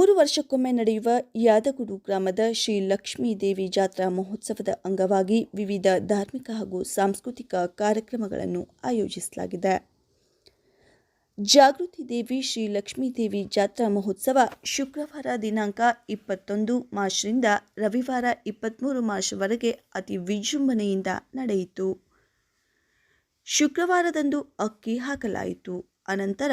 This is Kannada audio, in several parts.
3 ವರ್ಷಕ್ಕೊಮ್ಮೆ ನಡೆಯುವ ಯಾದಗುಡು ಗ್ರಾಮದ ಶ್ರೀ ಲಕ್ಷ್ಮೀ ದೇವಿ ಜಾತ್ರಾ ಮಹೋತ್ಸವದ ಅಂಗವಾಗಿ ವಿವಿಧ ಧಾರ್ಮಿಕ ಹಾಗೂ ಸಾಂಸ್ಕೃತಿಕ ಕಾರ್ಯಕ್ರಮಗಳನ್ನು ಆಯೋಜಿಸಲಾಗಿದೆ. ಜಾಗೃತಿ ದೇವಿ ಶ್ರೀ ಲಕ್ಷ್ಮೀ ದೇವಿ ಜಾತ್ರಾ ಮಹೋತ್ಸವ ಶುಕ್ರವಾರ ದಿನಾಂಕ 21 ಮಾರ್ಚ್ನಿಂದ ರವಿವಾರ 23 ಮಾರ್ಚ್ವರೆಗೆ ಅತಿ ವಿಜೃಂಭಣೆಯಿಂದ ನಡೆಯಿತು. ಶುಕ್ರವಾರದಂದು ಅಕ್ಕಿ ಹಾಕಲಾಯಿತು. ಅನಂತರ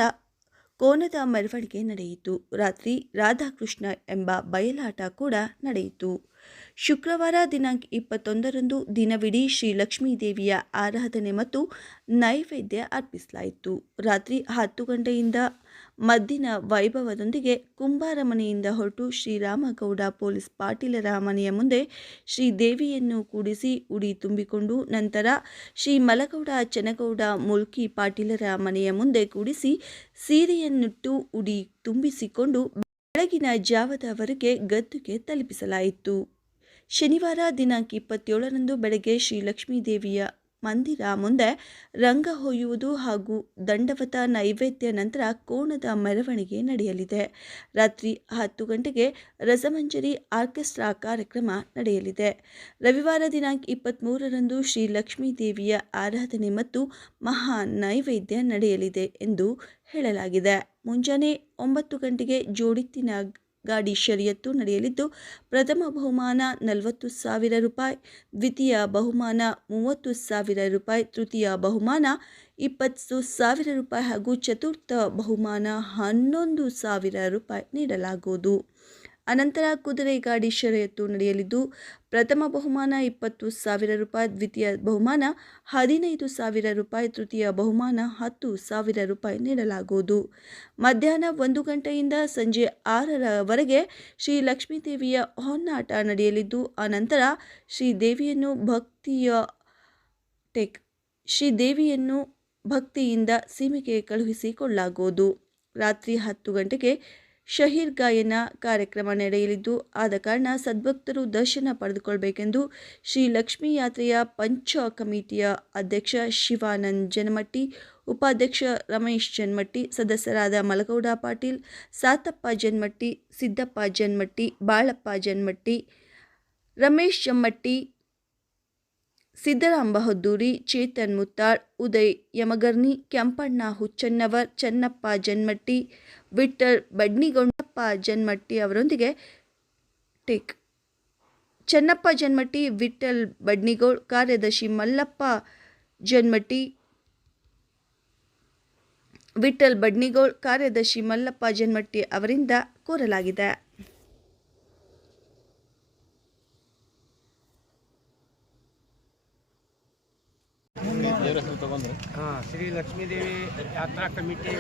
ಕೋನದ ಮೆರವಣಿಗೆ ನಡೆಯಿತು. ರಾತ್ರಿ ರಾಧಾಕೃಷ್ಣ ಎಂಬ ಬಯಲಾಟ ಕೂಡ ನಡೆಯಿತು. ಶುಕ್ರವಾರ ದಿನಾಂಕ 21ರಂದು ದಿನವಿಡೀ ಶ್ರೀ ಲಕ್ಷ್ಮೀ ದೇವಿಯ ಆರಾಧನೆ ಮತ್ತು ನೈವೇದ್ಯ ಅರ್ಪಿಸಲಾಯಿತು. ರಾತ್ರಿ 10 ಗಂಟೆಯಿಂದ ಮದ್ದಿನ ವೈಭವದೊಂದಿಗೆ ಕುಂಬಾರ ಮನೆಯಿಂದ ಹೊರಟು ಶ್ರೀರಾಮಗೌಡ ಪೊಲೀಸ್ ಪಾಟೀಲರ ಮನೆಯ ಮುಂದೆ ಶ್ರೀ ದೇವಿಯನ್ನು ಕೂಡಿಸಿ ಉಡಿ ತುಂಬಿಕೊಂಡು ನಂತರ ಶ್ರೀ ಮಲಗೌಡ ಚನಗೌಡ ಮುಲ್ಕಿ ಪಾಟೀಲರ ಮನೆಯ ಮುಂದೆ ಕೂಡಿಸಿ ಸೀರೆಯನ್ನುಟ್ಟು ಉಡಿ ತುಂಬಿಸಿಕೊಂಡು ಬೆಳಗಿನ ಜಾವದವರೆಗೆ ಗದ್ದುಗೆ ತಲುಪಿಸಲಾಯಿತು. ಶನಿವಾರ ದಿನಾಂಕ 27ರಂದು ಬೆಳಗ್ಗೆ ಶ್ರೀ ಲಕ್ಷ್ಮೀ ದೇವಿಯ ಮಂದಿರ ಮುಂದೆ ರಂಗ ಹೊಯ್ಯುವುದು ಹಾಗೂ ದಂಡವತ ನೈವೇದ್ಯ ನಂತರ ಕೋಣದ ಮೆರವಣಿಗೆ ನಡೆಯಲಿದೆ. ರಾತ್ರಿ 10 ಗಂಟೆಗೆ ರಸಮಂಜರಿ ಆರ್ಕೆಸ್ಟ್ರಾ ಕಾರ್ಯಕ್ರಮ ನಡೆಯಲಿದೆ. ರವಿವಾರ ದಿನಾಂಕ 23ರಂದು ಶ್ರೀ ಲಕ್ಷ್ಮೀ ದೇವಿಯ ಆರಾಧನೆ ಮತ್ತು ಮಹಾ ನೈವೇದ್ಯ ನಡೆಯಲಿದೆ ಎಂದು ಹೇಳಲಾಗಿದೆ. ಮುಂಜಾನೆ 9 ಗಂಟೆಗೆ ಜೋಡೆತ್ತಿನ ಗಾಡಿ ಶರ್ಯತ್ತು ನಡೆಯಲಿದ್ದು ಪ್ರಥಮ ಬಹುಮಾನ 40,000 ರೂಪಾಯಿ, ದ್ವಿತೀಯ ಬಹುಮಾನ 30,000 ರೂಪಾಯಿ, ತೃತೀಯ ಬಹುಮಾನ 20,000 ರೂಪಾಯಿ ಹಾಗೂ ಚತುರ್ಥ ಬಹುಮಾನ 11,000 ರೂಪಾಯಿ ನೀಡಲಾಗುವುದು. ಅನಂತರ ಕುದುರೆ ಗಾಡಿ ಶರ್ಯತ್ತು ನಡೆಯಲಿದ್ದು ಪ್ರಥಮ ಬಹುಮಾನ 20,000 ರೂಪಾಯಿ, ದ್ವಿತೀಯ ಬಹುಮಾನ 15,000 ರೂಪಾಯಿ, ತೃತೀಯ ಬಹುಮಾನ 10,000 ರೂಪಾಯಿ ನೀಡಲಾಗುವುದು. ಮಧ್ಯಾಹ್ನ 1 ಗಂಟೆಯಿಂದ ಸಂಜೆ 6ರವರೆಗೆ ಶ್ರೀ ಲಕ್ಷ್ಮೀ ದೇವಿಯ ಹೊನ್ನಾಟ ನಡೆಯಲಿದ್ದು ಅನಂತರ ಶ್ರೀ ದೇವಿಯನ್ನು ಭಕ್ತಿಯಿಂದ ಸೀಮೆಗೆ ಕಳುಹಿಸಿಕೊಳ್ಳಲಾಗುವುದು. ರಾತ್ರಿ 10 ಗಂಟೆಗೆ ಶಹೀರ್ ಗಾಯನ ಕಾರ್ಯಕ್ರಮ ನಡೆಯಲಿದ್ದು ಆದ ಕಾರಣ ಸದ್ಭಕ್ತರು ದರ್ಶನ ಪಡೆದುಕೊಳ್ಳಬೇಕೆಂದು ಶ್ರೀ ಲಕ್ಷ್ಮೀ ಯಾತ್ರೆಯ ಪಂಚ ಕಮಿಟಿಯ ಅಧ್ಯಕ್ಷ ಶಿವಾನಂದ್ ಜನಮಟ್ಟಿ, ಉಪಾಧ್ಯಕ್ಷ ರಮೇಶ್ ಜನ್ಮಟ್ಟಿ, ಸದಸ್ಯರಾದ ಮಲಗೌಡ ಪಾಟೀಲ್, ಸಾತಪ್ಪ ಜನ್ಮಟ್ಟಿ, ಸಿದ್ದಪ್ಪ ಜನ್ಮಟ್ಟಿ, ಬಾಳಪ್ಪ ಜನ್ಮಟ್ಟಿ, ರಮೇಶ್ ಜಮ್ಮಟ್ಟಿ, ಸಿದ್ದರಾಮ್ ಬಹದ್ದೂರಿ, ಚೇತನ್ ಮುತ್ತಾಳ್, ಉದಯ್ ಯಮಗರ್ನಿ, ಕೆಂಪಣ್ಣ ಹುಚ್ಚನ್ನವರ್, ಚನ್ನಪ್ಪ ಜನ್ಮಟ್ಟಿ, ವಿಠ್ಠಲ್ ಬಡ್ನಿಗೊಂಡಪ್ಪ ಜನ್ಮಟ್ಟಿ ಅವರೊಂದಿಗೆ ಚನ್ನಪ್ಪ ಜನ್ಮಟ್ಟಿ, ವಿಠ್ಠಲ್ ಬಡ್ನಿಗೋಳ್, ಕಾರ್ಯದರ್ಶಿ ಮಲ್ಲಪ್ಪ ಜನ್ಮಟ್ಟಿ, ವಿಠ್ಠಲ್ ಬಡ್ನಿಗೋಳ್, ಕಾರ್ಯದರ್ಶಿ ಮಲ್ಲಪ್ಪ ಜನ್ಮಟ್ಟಿ ಅವರಿಂದ ಕೋರಲಾಗಿದೆ. ಶ್ರೀ ಲಕ್ಷ್ಮೀದೇವಿ ಯಾತ್ರಾ ಕಮಿಟಿ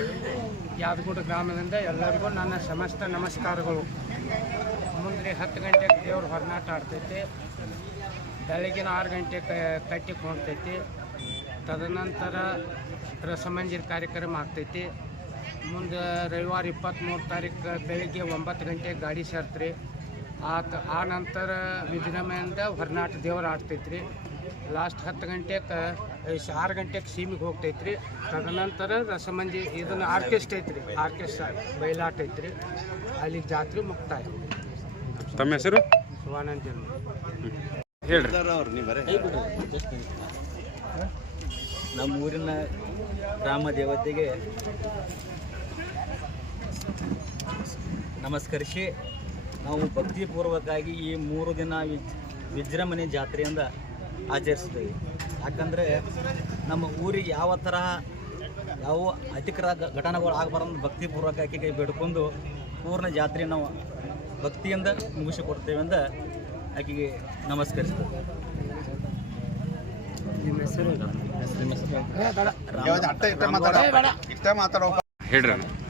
ಯಾದಗುಡ ಗ್ರಾಮದಿಂದ ಎಲ್ಲರಿಗೂ ನನ್ನ ಸಮಸ್ತ ನಮಸ್ಕಾರಗಳು. ಮುಂದೆ 10 ಗಂಟೆಗೆ ದೇವ್ರ ಹೊರನಾಟ ಆಡ್ತೈತಿ. ಬೆಳಗಿನ 6 ಗಂಟೆಗೆ ಕಟ್ಟಿ ಹೊಂಟೈತಿ. ತದನಂತರ ರಸಮಂಜರಿ ಕಾರ್ಯಕ್ರಮ ಆಗ್ತೈತಿ. ಮುಂದೆ ರವಿವಾರ 23 ತಾರೀಕು ಬೆಳಗ್ಗೆ 9 ಗಂಟೆಗೆ ಗಾಡಿ ಸೇರ್ತ್ರಿ. ಆ ನಂತರ ವಿಜೃಂಭಣೆಯಿಂದ ಹೊರನಾಟ ದೇವ್ರು ಆಡ್ತೈತ್ರಿ. ಲಾಸ್ಟ್ 10 ಗಂಟೆಗೆ 6 ಗಂಟೆಗೆ ಸೀಮಿಗೆ ಹೋಗ್ತೈತ್ರಿ. ತದನಂತರ ರಸಮಂಜರಿ ಇದನ್ನು ಆರ್ಕೆಸ್ಟ್ರಾ ಐತ್ರಿ, ಆರ್ಕೆಸ್ಟ್ರಾ ಬಯಲಾಟ ಐತ್ರಿ. ಅಲ್ಲಿ ಜಾತ್ರೆ ಮುಕ್ತಾಯ. ತಮ್ಮ ಹೆಸರು? ಶಿವಾನಂದ್ ಜನ್ಮ. ನಮ್ಮ ಊರಿನ ಗ್ರಾಮ ದೇವತೆಗೆ ನಮಸ್ಕರಿಸಿ ನಾವು ಭಕ್ತಿಪೂರ್ವಕವಾಗಿ ಈ 3 ದಿನ ವಿಜೃಂಭಣೆ ಜಾತ್ರೆಯಿಂದ ಆಚರಿಸ್ತೀವಿ. ಯಾಕಂದರೆ ನಮ್ಮ ಊರಿಗೆ ಯಾವ ತರಹ ಯಾವ ಅತಿಕ್ರ ಘಟನೆಗಳು ಆಗಬಾರ್ದು ಭಕ್ತಿಪೂರ್ವಕ ಆಕೆಗೆ ಬೇಡ್ಕೊಂಡು ಪೂರ್ಣ ಜಾತ್ರೆ ನಾವು ಭಕ್ತಿಯಿಂದ ಮುಗಿಸಿಕೊಡ್ತೇವೆ ಅಂತ ಆಕೆಗೆ ನಮಸ್ಕರಿಸ್ತೇವೆ. ನಿಮ್ಮ ಹೆಸರು?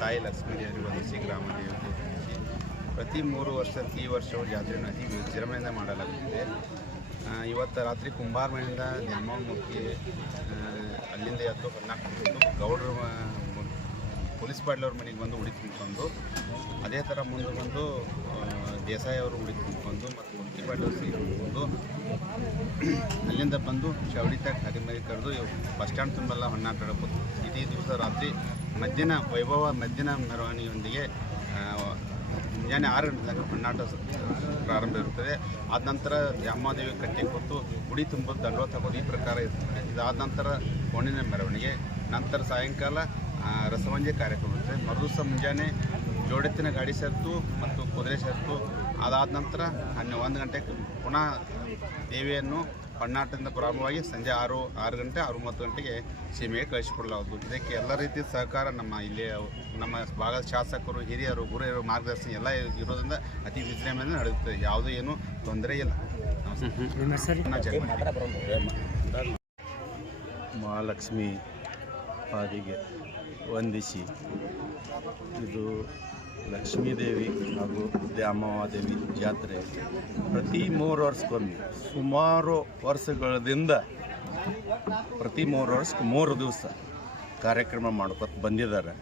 ತಾಯಿ ಲಕ್ಷ್ಮೀ ದೇವಿ ವಧಿಸಿ ಗ್ರಾಮ ದೇವತೆ ಪ್ರತಿ 3 ವರ್ಷಕ್ಕೆ ಈ ವರ್ಷವು ಜಾತ್ರೆಯನ್ನು ಅತಿ ವಿಜೃಂಭಣೆಯಿಂದ ಮಾಡಲಾಗುತ್ತಿದೆ. ಇವತ್ತು ರಾತ್ರಿ ಕುಂಬಾರ ಮನೆಯಿಂದ ದ್ಯಾಮವ್ವ ಮೂರ್ತಿ ಅಲ್ಲಿಂದ ಎದ್ದು ಹೊರನಾಡ್ಕೊಂಡು ಗೌಡ್ರ ಪೊಲೀಸ್ ಪಾಟೀಲವ್ರ ಮನೆಗೆ ಬಂದು ಉಡಿ ತುಂಬಿಕೊಂಡು ಅದೇ ಥರ ಮುಂದೆ ಬಂದು ದೇಸಾಯಿ ಅವರು ಉಡಿ ತುಂಬಿಕೊಂಡು ಮತ್ತು ಮೂರ್ತಿ ಪಾಟೀಲವ್ರು ಸೀರೆ ತುಂಬಿಕೊಂಡು ಅಲ್ಲಿಂದ ಬಂದು ಚೌಡಿತಾಗ ಹರಿಮರಿ ಕರೆದು ಬಸ್ ಸ್ಟ್ಯಾಂಡ್ ತುಂಬೆಲ್ಲ ಹೊನ್ನಾಟಾಡಬಹುದು. ಇಡೀ ದಿವಸ ರಾತ್ರಿ ಮಧ್ಯಾಹ್ನ ಮೆರವಣಿಗೆಯೊಂದಿಗೆ ಮುಂಜಾನೆ 6 ಗಂಟೆ ತನಕ ಪನ್ನಾಟ ಪ್ರಾರಂಭ ಇರುತ್ತದೆ. ಆದ ನಂತರ ದ್ಯಾಮವ್ವ ಕಟ್ಟಿ ಕೊಟ್ಟು ಗುಡಿ ತುಂಬೋದು ದಂಡೋತ್ ಹಾಕೋದು ಈ ಪ್ರಕಾರ ಇರ್ತದೆ. ಇದಾದ ನಂತರ ಕೋಣಿನ ಮೆರವಣಿಗೆ, ನಂತರ ಸಾಯಂಕಾಲ ರಸಮಂಜೆ ಕಾರ್ಯಕ್ರಮ ಇರ್ತದೆ. ಮರುದಿವಸ ಮುಂಜಾನೆ ಜೋಡೆತ್ತಿನ ಗಾಡಿ ಶರ್ತು ಮತ್ತು ಕುದುರೆ ಶರ್ತು. ಅದಾದ ನಂತರ 1 ಗಂಟೆಗೆ ಪುನಃ ದೇವಿಯನ್ನು ಪನ್ನಾಟದಿಂದ ಪ್ರಾರಂಭವಾಗಿ ಸಂಜೆ 6 ಗಂಟೆ 6:30 ಗಂಟೆಗೆ ಸೀಮೆಗೆ ಕಳಿಸಿಕೊಡಲಾಗುವುದು. ಇದಕ್ಕೆ ಎಲ್ಲ ರೀತಿಯ ಸಹಕಾರ ನಮ್ಮ ಭಾಗದ ಶಾಸಕರು, ಹಿರಿಯರು, ಗುರುಹಿರಿಯರು ಮಾರ್ಗದರ್ಶನ ಎಲ್ಲ ಇರೋದ್ರಿಂದ ಅತಿ ವಿಜೃಂಭಣೆಯಿಂದ ನಡೆಯುತ್ತದೆ. ಯಾವುದೇ ಏನು ತೊಂದರೆ ಇಲ್ಲ. ಮಹಾಲಕ್ಷ್ಮಿ ಪಾದಿಗೆ ವಂದಿಸಿ, ಇದು ಲಕ್ಷ್ಮೀದೇವಿ ಹಾಗೂ ದ್ಯಾಮವ್ವಾದೇವಿ ಜಾತ್ರೆ ಪ್ರತಿ 3 ವರ್ಷಕ್ಕೊಮ್ಮೆ ಸುಮಾರು ವರ್ಷಗಳಿಂದ ಪ್ರತಿ 3 ವರ್ಷಕ್ಕೆ 3 ದಿವಸ ಕಾರ್ಯಕ್ರಮ ಮಾಡ್ಕೊತ ಬಂದಿದ್ದಾರೆ.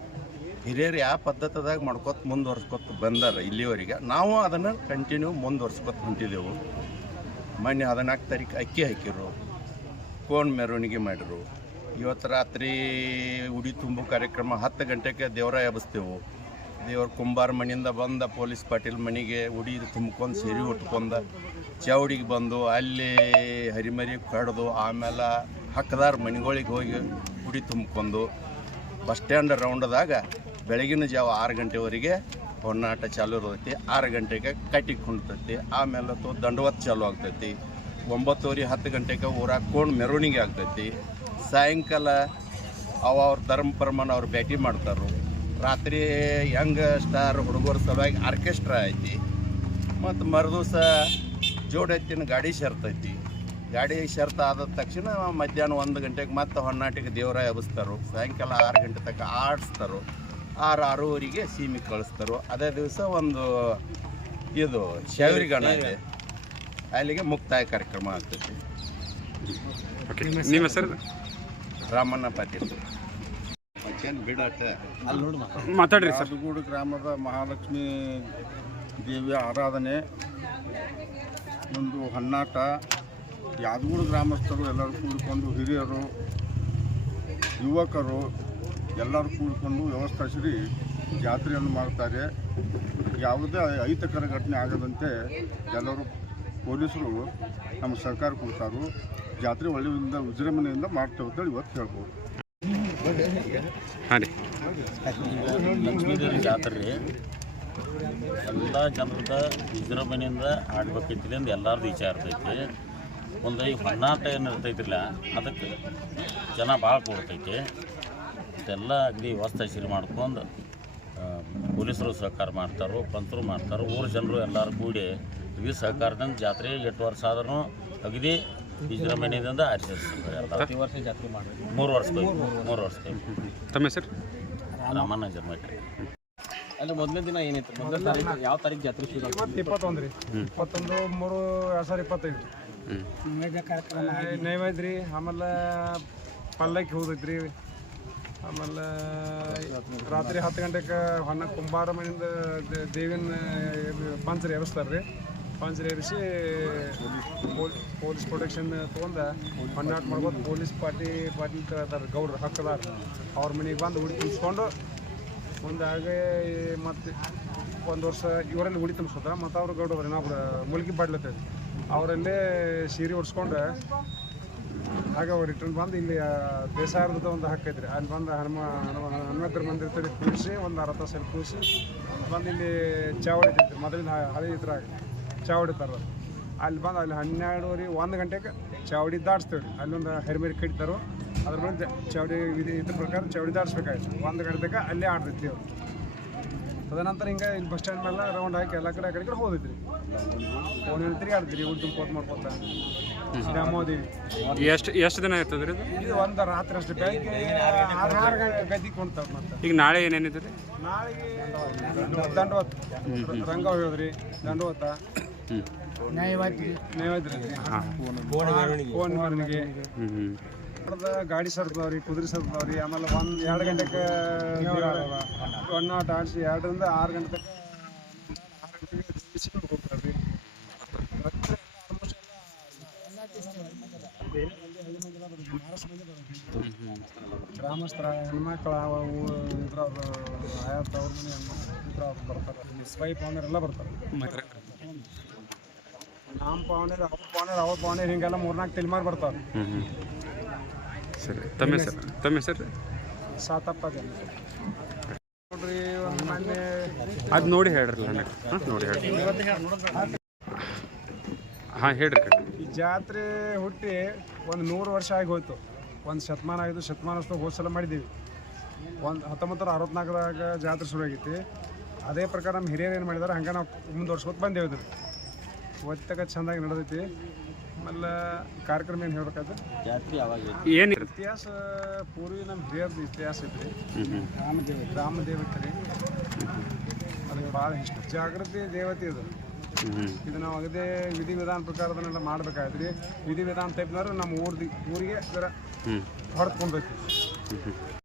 ಹಿರಿಯರು ಯಾವ ಪದ್ಧತಿದಾಗ ಮಾಡ್ಕೊತ ಮುಂದುವರ್ಸ್ಕೊತ ಬಂದಾರ ಇಲ್ಲಿವರೆಗೆ. ನಾವು ಅದನ್ನು ಕಂಟಿನ್ಯೂ ಮುಂದುವರ್ಸ್ಕೊತ ಹೊಂಟಿದ್ದೆವು. ಮೊನ್ನೆ 14 ತಾರೀಕು ಅಕ್ಕಿ ಹಾಕಿರು, ಕೋನ್ ಮೆರವಣಿಗೆ ಮಾಡಿರು. ಇವತ್ತು ರಾತ್ರಿ ಉಡಿ ತುಂಬು ಕಾರ್ಯಕ್ರಮ 10 ಗಂಟೆಗೆ ದೇವರ ಎಬ್ಬಿಸ್ತೇವೆ. ದೇವ್ರ ಕುಂಬಾರ ಮನೆಯಿಂದ ಬಂದ ಪೊಲೀಸ್ ಪಾಟೀಲ್ ಮನೆಗೆ ಉಡಿ ತುಂಬ್ಕೊಂಡು ಸೇರಿ ಉಟ್ಕೊಂಡು ಚೌಡಿಗೆ ಬಂದು ಅಲ್ಲಿ ಹರಿಮರಿ ಕಡ್ದು ಆಮೇಲೆ ಹಕ್ಕದಾರ ಮನೆಗಳಿಗೆ ಹೋಗಿ ಉಡಿ ತುಂಬ್ಕೊಂಡು ಬಸ್ ಸ್ಟ್ಯಾಂಡ್ ರೌಂಡ್ದಾಗ ಬೆಳಗಿನ ಜಾವ 6 ಗಂಟೆವರೆಗೆ ಹೊನ್ನಾಟ ಚಾಲು ಇರ್ತೈತಿ. 6 ಗಂಟೆಗೆ ಕಟ್ಟಿಗೆ ಕುಣ್ತೈತಿ. ಆಮೇಲೆ ದಂಡವತ್ ಚಾಲು ಆಗ್ತೈತಿ. 9:30 10 ಗಂಟೆಗೆ ಊರಾಗ ಕೊಂಡು ಮೆರವಣಿಗೆ ಆಗ್ತೈತಿ. ಸಾಯಂಕಾಲ ಅವ್ರ ಧರ್ಮ ಪ್ರಮಾಣ ಅವ್ರು ಭೇಟಿ ಮಾಡ್ತಾರೆ. ರಾತ್ರಿ ಯಂಗ್ ಸ್ಟಾರ್ ಹುಡುಗರ ಸಲುವಾಗಿ ಆರ್ಕೆಸ್ಟ್ರಾ ಐತಿ. ಮತ್ತು ಮರುದಿವಸ ಜೋಡೆತ್ತಿನ ಗಾಡಿ ಶರ್ತೈತಿ. ಗಾಡಿ ಶರ್ತ್ ಆದ ತಕ್ಷಣ ಮಧ್ಯಾಹ್ನ 1 ಗಂಟೆಗೆ ಮತ್ತೆ ಹೊನ್ನಾಟಿಗೆ ದೇವರ ಎಬ್ಬಿಸ್ತಾರೆ. ಸಾಯಂಕಾಲ 6 ಗಂಟೆ ತನಕ ಆಡಿಸ್ತಾರೆ. 6:30 ಸೀಮೆಗೆ ಕಳಿಸ್ತಾರೆ. ಅದೇ ದಿವಸ ಒಂದು ಇದು ಶಾವರಿಗಾಣ ಇದೆ, ಅಲ್ಲಿಗೆ ಮುಕ್ತಾಯ ಕಾರ್ಯಕ್ರಮ ಆಗ್ತೈತಿ. ನಿಮ್ಮ ಹೆಸರು? ರಾಮಣ್ಣ ಪಾಟೀಲ್. ಬಿಡಾಟ ಮಾತಾಡ್ರಿ ಸರ್. ಯಾದಗೂಡು ಗ್ರಾಮದ ಮಹಾಲಕ್ಷ್ಮಿ ದೇವಿಯ ಆರಾಧನೆ ಒಂದು ಹೊನ್ನಾಟ. ಯಾದಗೂಡು ಗ್ರಾಮಸ್ಥರು ಎಲ್ಲರೂ ಕೂಡಿಕೊಂಡು, ಹಿರಿಯರು, ಯುವಕರು ಎಲ್ಲರೂ ಕೂಡಿಕೊಂಡು ವ್ಯವಸ್ಥಿಸಿ ಜಾತ್ರೆಯನ್ನು ಮಾಡ್ತಾರೆ. ಯಾವುದೇ ಅಹಿತಕರ ಘಟನೆ ಆಗದಂತೆ ಎಲ್ಲರೂ ಪೊಲೀಸರು ನಮ್ಮ ಸರ್ಕಾರ ಕೊಡ್ತಾರೆ. ಜಾತ್ರೆ ಒಳ್ಳೆಯಿಂದ ವಿಜೃಂಭಣೆಯಿಂದ ಮಾಡ್ತೇವೆ ಅಂತೇಳಿ ಇವತ್ತು ಹೇಳ್ಬೋದು. ಹಾಂ ರೀ, ಲಕ್ಷ್ಮೀದೇವಿ ಜಾತ್ರೆ ಎಲ್ಲ ಜನರದ ವಿಜೃಂಭಣೆಯಿಂದ ಆಡ್ಬೇಕೈತಿಲಿಂದ ಎಲ್ಲರದ್ದು ಇಚ್ಛೆ ಇರ್ತೈತಿ. ಒಂದು ಈ ಹೊನ್ನಾಟ ಏನು ಇರ್ತೈತಿಲ್ಲ ಅದಕ್ಕೆ ಜನ ಭಾಳ ಕೊಡ್ತೈತಿ. ಇದೆಲ್ಲ ಅಗದಿ ವ್ಯವಸ್ಥೆ ಸರಿ ಮಾಡ್ಕೊಂಡು ಪೊಲೀಸರು ಸಹಕಾರ ಮಾಡ್ತಾರೆ, ಪಂತರು ಮಾಡ್ತಾರೆ, ಊರ ಜನರು ಎಲ್ಲರೂ ಕೂಡಿ ಈ ಸಹಕಾರದಿಂದ ಜಾತ್ರೆ 8 ವರ್ಷ ಆದ್ರೂ ಅಗದಿ ವಿಜೃಂಭಣೆಯಿಂದ ಆಚರಿಸ್ತಾರೆ. ಎಲ್ಲ ಪ್ರತಿ ವರ್ಷ ಜಾತ್ರೆ ಮಾಡಿ 3 ವರ್ಷ. ತಮ್ಮ ಹೆಸರು? ರಾಮಣ್ಣ ಜನ್ಮಟ್ರಿ. ಅಲ್ಲ ಮೊದಲನೇ ದಿನ ಏನಿತ್ತು? ಮೊದಲನೇ ತಾರೀಕು ಯಾವ ತಾರೀಕು ಜಾತ್ರೆ ಶುರು? 21 ರೀ. 21/3/2025 ನೈವೇದ್ಯ ರೀ. ಆಮೇಲೆ ಪಲ್ಲಕ್ಕಿ ಹೋದೈತ್ರಿ. ಆಮೇಲೆ ರಾತ್ರಿ 10 ಗಂಟೆಗೆ ಕುಂಬಾರ ಮನೆಯಿಂದ ದೇವಿನ ಪಂಚರಿ ಏರಿಸ್ತಾರೆ ರೀ. ಪಂಚರಿ ಏರಿಸಿ ಪೊಲೀಸ್ ಪ್ರೊಟೆಕ್ಷನ್ ತೊಗೊಂಡು ಹೊನ್ನಾಟ ಮಾಡ್ಬೋದು. ಪೊಲೀಸ್ ಪಾಟೀಲ್ ಅದಾರ ಗೌಡ್ರು ಹಕ್ಕದಾರ ಅವ್ರ ಮನೆಗೆ ಬಂದು ಉಡಿ ತುಂಬಿಸ್ಕೊಂಡು ಮುಂದಾಗೆ ಮತ್ತು 1 ವರ್ಷ ಇವರಲ್ಲಿ ಉಡಿ ತುಂಬಿಸ್ಕೊತಾರೆ. ಮತ್ತು ಅವ್ರು ಗೌಡ್ರು ಇನ್ನೊಬ್ರು ಮುಲ್ಕಿ ಬಾಡ್ಲತ್ತೈತಿ ಅವರಲ್ಲೇ ಸೀರೆ ಹೊಡ್ಸ್ಕೊಂಡು ಆಗ ಅವ್ರು ರಿಟರ್ನ್ ಬಂದು ಇಲ್ಲಿ ದೇಸಾರದ ಒಂದು ಹಕ್ಕೈತ್ರಿ. ಅಲ್ಲಿ ಬಂದು ಹನುಮಂತರ ಮಂದಿರ ಕೂರಿಸಿ ಒಂದು 60 ತಾಸು ಕೂರಿಸಿ ಬಂದು ಇಲ್ಲಿ ಚಾವಡಿ ಐತಿ. ಮೊದಲಿನ ಹಳೆ ಇದ್ರಾಗ ಚಾವಡಿ ತರೋದು. ಅಲ್ಲಿ ಬಂದು ಅಲ್ಲಿ 12:30 1 ಗಂಟೆಗೆ ಚಾವಡಿ ದಾಟಿಸ್ತೇವೆ ರೀ. ಅಲ್ಲೊಂದು ಹೆರಿಮೇರಿ ಕಟ್ತಾರೋ ಅದ್ರ ಮೇಲೆ ಚಾವಡಿ ಇದ್ರ ಪ್ರಕಾರ ಚಾವಡಿ ದಾಟಿಸ್ಬೇಕಾಯ್ತು. 1 ಗಂಟೆಗೆ ಅಲ್ಲೇ ಆಡ್ತೈತಿ ಅವ್ರು. ತದನಂತರ ಹಿಂಗೆ ಇಲ್ಲಿ ಬಸ್ ಸ್ಟ್ಯಾಂಡ್ ಮೇಲೆ ರೌಂಡ್ ಹಾಕಿ ಎಲ್ಲ ಕಡೆ ಆ ಕಡೆ ಹೋದೈತಿ ರೀ. ಫೋನ್ ತಿರುಗಾಡ್ತೀರಿ ಉಡಿ ತುಂಬ್ಕೋತ ಮಾಡ್ಕೊತ ದ್ಯಾಮವ್ವಾದೇವಿ. ಎಷ್ಟು ದಿನ ಇರ್ತದೆ ರೀ ಇದು? ಒಂದು ರಾತ್ರಿ ಅಷ್ಟು. ಬೆಳಗ್ಗೆ 6 ಗಂಟೆ ಗದ್ದಿಗೆ ಕೊಂಡ್ತಾವೆ. ಮತ್ತೆ ಈಗ ನಾಳೆ ಏನೇನಿದೆ ರೀ? ನಾಳೆಗೆ ದಂಡವತ್ ರಂಗ ಹೋಗೋದ್ರಿ, ದಂಡವತ್ತ ನೈವೇದ್ಯ ಕೋನ್ ಮೆರವಣಿಗೆ, ಗಾಡಿ ಸರ್ತಾವ್ರಿ, ಕುದುರೆ ಸರ್ತಾವ್ರಿ. ಆಮೇಲೆ 1-2 ಗಂಟೆಗೆ ಹೊನ್ನಾಟ ಆಡಿಸಿ 2ರಿಂದ 6 ಗಂಟೆ ಹೋಗ್ತಾರೆ ರೀ. ಗ್ರಾಮಸ್ಥರ ಹೆಣ್ಮಕ್ಳು ಇದ್ರವ್ರು ಆಯತ್ತ ಅವ್ರ ಮನೆ ಬರ್ತಾರೆ, ಸ್ಪೈ ಪಾವನೆರೆಲ್ಲ ಬರ್ತಾರೆ. ನಮ್ಮ ಪಾವನೆರು ಅವ್ರ ಪಾವನೆರು ಹಿಂಗೆಲ್ಲ 3-4 ತಲೆಮಾರು ಬರ್ತಾರೆ. ಸರಿ, ತಮ್ಮ ಹೆಸರು ಸಾತಪ್ಪ ಜನ ನೋಡ್ರಿ. ಒಂದು ಮೊನ್ನೆ ಅದು ನೋಡಿ ಹೇಳ್ರಲ್ಲ ನನಗೆ. ಹಾಂ, ನೋಡಿ ಹೇಳ್ರಿ. ಹಾಂ, ಹೇಳ್ರಿ. ಈ ಜಾತ್ರೆ ಹುಟ್ಟಿ ಒಂದು 100 ವರ್ಷ ಆಗಿ ಹೋಯ್ತು. ಒಂದು ಶತಮಾನ ಆಗಿದ್ದು, ಶತಮಾನಷ್ಟು ಹೋದ ಸಲ ಮಾಡಿದ್ದೀವಿ. 1964ದಾಗ ಜಾತ್ರೆ ಶುರು ಆಗೈತಿ. ಅದೇ ಪ್ರಕಾರ ನಮ್ಮ ಹಿರಿಯರು ಏನು ಮಾಡಿದಾರೆ ಹಂಗೆ ನಾವು ಮುಂದುವರ್ಸ್ಕೊತ ಬಂದೇವೆ. ಇದ್ರ ಒತ್ತಗ ಚೆಂದಾಗಿ ನಡೆದೈತಿ. ಆಮೇಲೆ ಕಾರ್ಯಕ್ರಮ ಏನು ಹೇಳ್ಬೇಕಾದ್ರೆ ಜಾತ್ರೆ ಯಾವಾಗ ಏನು ಇತಿಹಾಸ ಪೂರ್ವಿ ನಮ್ಮ ಹಿರಿಯರ್ದು ಇತಿಹಾಸ ಐತ್ರಿ. ಗ್ರಾಮ ದೇವತೆ ರೀ, ಅದಕ್ಕೆ ಭಾಳ ಇಷ್ಟ. ಜಾಗೃತಿ ದೇವತೆ ಇದು. ಇದು ನಾವು ಅದೇ ವಿಧಿವಿಧಾನ ಪ್ರಕಾರ ಅದನ್ನೆಲ್ಲ ಮಾಡ್ಬೇಕಾಯ್ತು ರೀ. ವಿಧಿವಿಧಾನ ತಪ್ಪಿದ್ರೆ ನಮ್ಮ ಊರಿಗೆ ಜರ ಹೊಡೆದ್ಕೊಂಡೈತಿ.